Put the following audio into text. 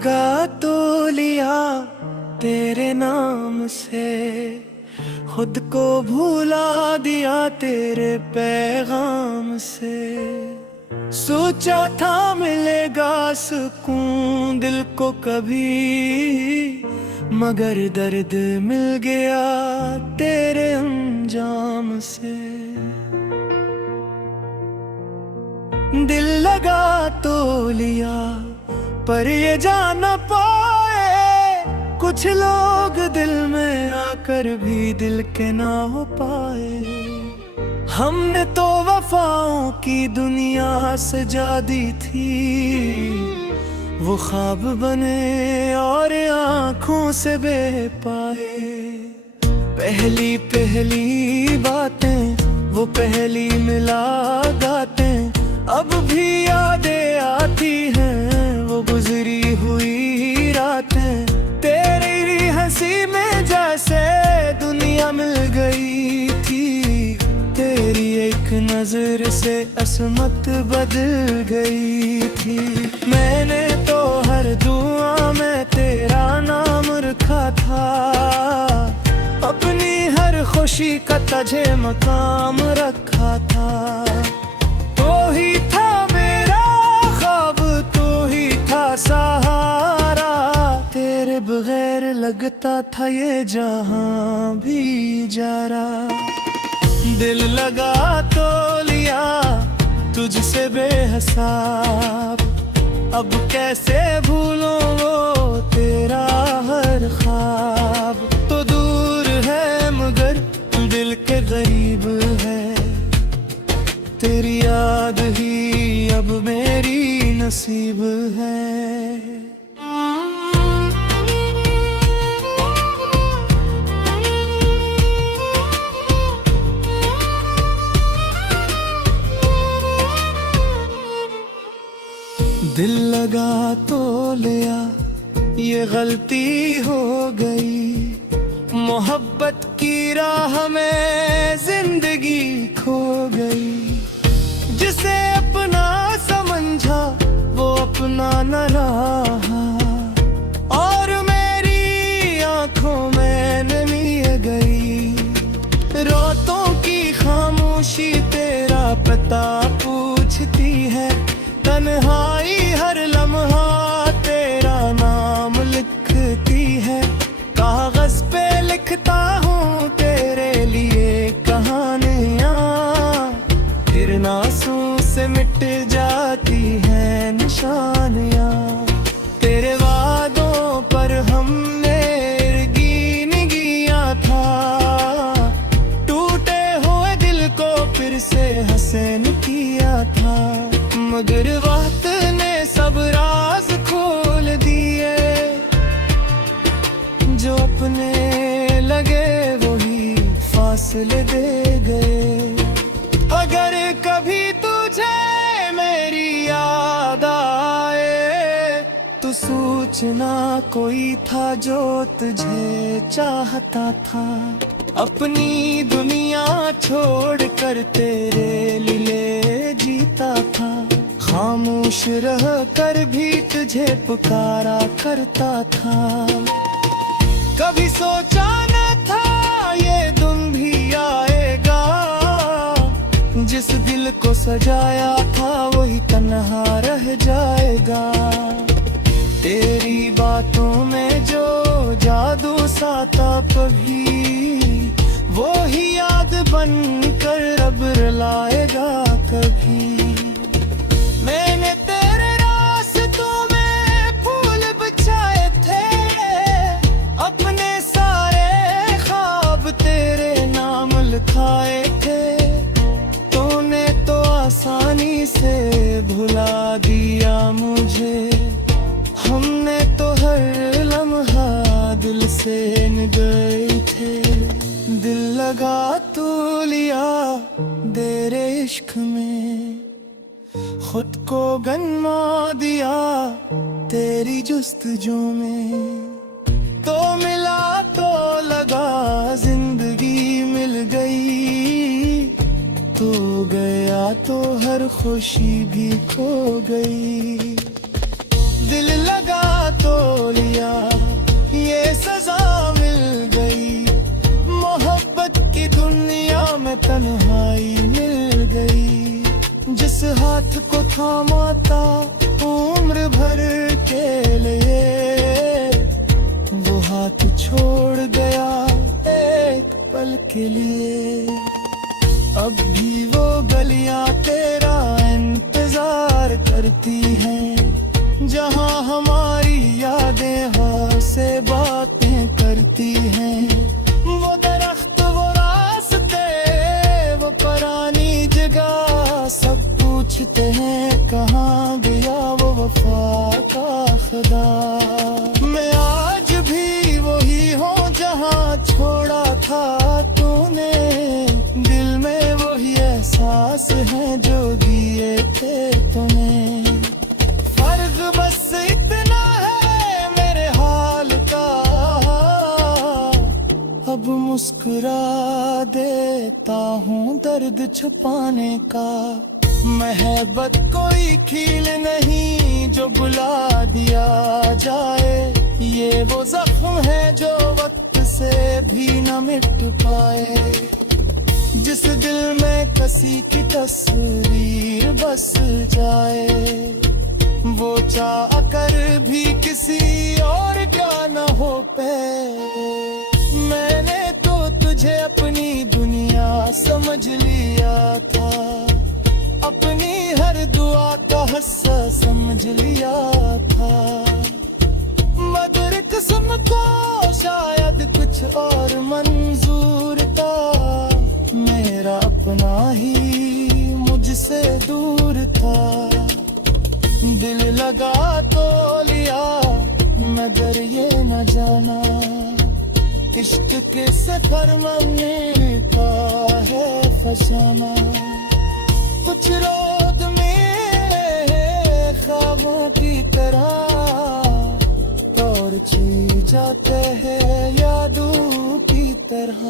लगा तो लिया तेरे नाम से, खुद को भुला दिया तेरे पैगाम से। सोचा था मिलेगा सुकून दिल को कभी, मगर दर्द मिल गया तेरे अंजाम से। दिल लगा तो लिया पर ये जान न पाए, कुछ लोग दिल में आकर भी दिल के ना हो पाए। हमने तो वफाओं की दुनिया सजा दी थी, वो ख्वाब बने और आंखों से बह पाए। पहली पहली बातें वो पहली मुलाकातें अब भी यादें आती हैं, वो गुजरी हुई रातें। तेरी हंसी में जैसे दुनिया मिल गई थी, तेरी एक नजर से असमत बदल गई थी। मैंने तो हर दुआ में तेरा नाम रखा था, अपनी हर खुशी का तुझे मकाम रखा था। तो ही था मेरा ख्वाब, तो ही था सहारा, तेरे बगैर लगता था ये जहां भी जरा। दिल लगा तो लिया तुझसे बेहिसाब, अब कैसे भूलूं वो तेरा हर ख्वाब। तो दूर है मगर दिल के करीब है, तेरी याद ही अब मेरी नसीब है। दिल लगा तो लिया ये गलती हो गई, मोहब्बत की राह में जिंदगी खो गई। जिसे अपना समझा वो अपना न रहा, और मेरी आंखों में नमी गई। रातों की खामोशी तेरा पता पूछती है, तन्हाई हर लम्हा तेरा नाम लिखती है। कागज पे लिखता हूँ तेरे लिए कहानियाँ, फिर आंसू से मिट जाती है निशानियाँ। तेरे वादों पर हमने यकीन किया था, टूटे हुए दिल को फिर से हसन किया था। मगर वक्त ने सब राज खोल दिए, जो अपने लगे वही फासले दे गए। अगर कभी तुझे मेरी याद आए, तो सोचना कोई था जो तुझे चाहता था। अपनी दुनिया छोड़ कर तेरे लिए जीता था, खामोश रह कर भी तुझे पुकारा करता था। कभी सोचा न था ये दिन भी आएगा, जिस दिल को सजाया था वही तन्हा रह जाएगा। तेरी बातों में जो जादू सा था कभी, वो ही याद बन कर अब रुलाएगा कभी। मैंने तेरे रास्तों में फूल बिछाए थे, अपने सारे ख्वाब तेरे नाम लिखाए थे। तूने तो आसानी से भुला दिया मुझे, हमने तो हर लम्हा दिल से गए थे। दिल लगा तो लिया तेरे इश्क में, खुद को गनमा दिया तेरी जुस्तजू में। तो मिला तो लगा जिंदगी मिल गई, तो गया तो हर खुशी भी खो गई। दिल लगा तो लिया, ये सजा मिल गई। मोहब्बत की दुनिया में तन्हाई मिल गई। जिस हाथ को थामा था उम्र भर के लिए, वो हाथ छोड़ गया एक पल के लिए। अब भी वो गलियां तेरा इंतजार करती हैं, जहां हमारी यादें हाथ से बातें करती हैं। वो दरख्त, वो रास्ते, वो पुरानी जगह, सब पूछते हैं कहाँ गया वो वफा का खुदा। मैं आज भी वही हूँ जहाँ छोड़ा था तूने, दिल में वही एहसास है जो दिए थे तूने। फर्क बस इतना है मेरे हाल का, अब मुस्कुरा देता हूँ दर्द छुपाने का। मोहब्बत कोई खील नहीं जो बुला दिया जाए, ये वो जख्म है जो वक्त से भी न मिट पाए। जिस दिल में किसी की तस्वीर बस जाए, वो चाह कर भी किसी और क्या न हो पाए। मैंने तो तुझे अपनी दुनिया समझ लिया था, अपनी हर दुआ का हिस्सा समझ लिया था। मगर किस्म को शायद कुछ और मंजूर था, मेरा अपना ही मुझसे दूर था। दिल लगा तो लिया मगर ये न जाना, इश्क के सफर में का है फसाना। कुछ रोद में ख्वाबों की तरह तोड़ छी जाते हैं यादों की तरह।